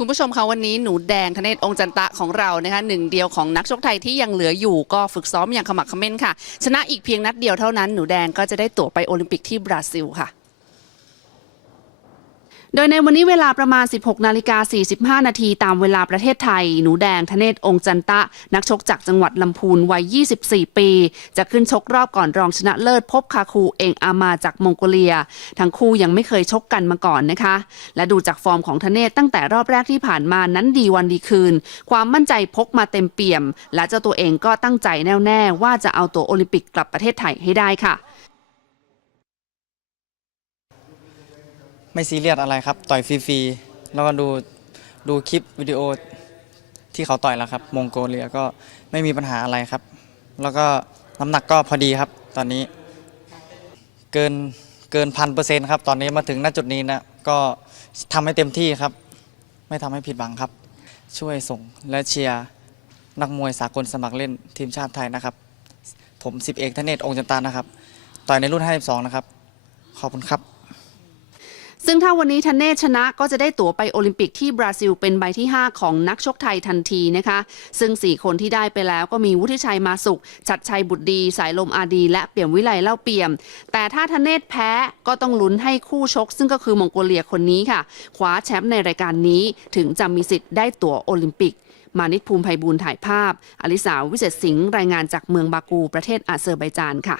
คุณผู้ชมคะวันนี้หนูแดงธเนศองจันตะของเรานะคะหนึ่งเดียวของนักชกไทยที่ยังเหลืออยู่ก็ฝึกซ้อมอย่างขมักเขม้นค่ะ ชนะอีกเพียงนัดเดียวเท่านั้นหนูแดงก็จะได้ตั๋วไปโอลิมปิกที่บราซิลค่ะ โดยในวันนี้เวลาประมาณ 16 นาฬิกา 45 นาทีตามเวลาประเทศไทย หนูแดงธเนศองค์จันตะ นักชกจากจังหวัดลำพูนวัย 24 ปี จะขึ้นชกรอบก่อนรองชนะเลิศพบคาคูเองอามาจากมองโกเลีย ทั้งคู่ยังไม่เคยชกกันมาก่อนนะคะ และดูจากฟอร์มของธเนศตั้งแต่รอบแรกที่ผ่านมานั้นดีวันดีคืน ความมั่นใจพกมาเต็มเปี่ยม และเจ้าตัวเองก็ตั้งใจแน่วแน่ว่าจะเอาตัวโอลิมปิกกลับประเทศไทยให้ได้ค่ะ ไม่ซีเรียสอะไรครับ ต่อยฟรีๆแล้วก็ดูดูคลิปวิดีโอที่เขาต่อยแล้วครับมองโกเลียก็ไม่มีปัญหาอะไรครับ แล้วก็น้ำหนักก็พอดีครับ ตอนนี้ เกินเกินพันเปอร์เซ็นต์ครับ ตอนนี้มาถึงณจุดนี้นะก็ทำให้เต็มที่ครับ ไม่ทำให้ผิดหวังครับ ช่วยส่งและเชียร์นักมวยสากลสมัครเล่นทีมชาติไทยนะครับ ผมสิบเอกธเนศองค์จันตานะครับ ต่อยในรุ่น 52 นะครับ ขอบคุณครับ ซึ่งถ้าวันนี้ทันเนศชนะก็จะได้ตั๋วไปโอลิมปิกที่บราซิลเป็นใบที่ 5 ของนักชกไทยทันทีนะคะ ซึ่ง 4 คนที่ได้ไปแล้วก็มีวุฒิชัยมาสุข ชัดชัยบุตรดี สายลมอาดี และเปี่ยมวิไลเล่าเปี่ยม แต่ถ้าทันเนศแพ้ก็ต้องลุ้นให้คู่ชก ซึ่งก็คือมองโกเลียคนนี้ค่ะคว้าแชมป์ในรายการนี้ถึงจะมีสิทธิ์ได้ตั๋วโอลิมปิก มานิตภูมิภัยบูลถ่ายภาพ อลิสาวิเศษสิงห์รายงานจากเมืองบากูประเทศอาเซอร์ไบจานค่ะ